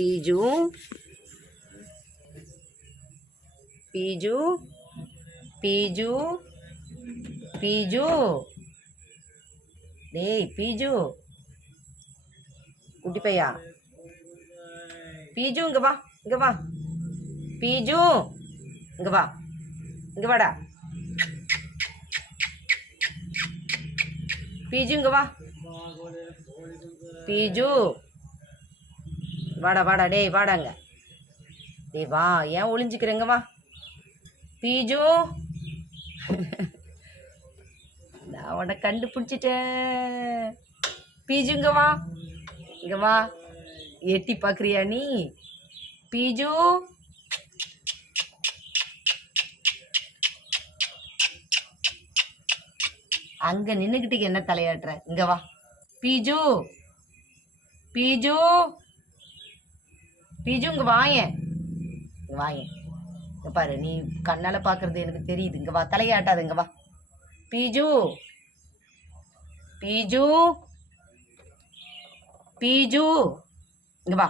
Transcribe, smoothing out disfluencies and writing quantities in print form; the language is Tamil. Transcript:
பீஜு பீஜு பீஜு பீஜு. டேய் பீஜு, குட்டி பையா பீஜு, இங்க வா, இங்க வா பீஜு, இங்க வா, இங்க வாடா பீஜு, இங்க வா பீஜு, வாடா வாடா, டேய் வாடாங்க, டேய் வா, ஏன் ஒளிஞ்சிக்கிறேங்க, வா பீஜு. நான் உன்னை கண்டுபிடிச்சிட்டேன் பீஜு, இங்க வா, இங்க வா, எட்டி பார்க்குறியா நீ பீஜு? அங்க நின்னுக்கிட்டு என்ன தலையாட்டுற, இங்க வா பீஜு, பீஜு, பீஜு, இங்க வாயேன், வாயேன், இங்க பாரு, நீ கண்ணால பாக்குறது எனக்கு தெரியுது, இங்க வா, தலையாட்டாது, இங்க வா பீஜு, பீஜு, பீஜு, இங்க வா.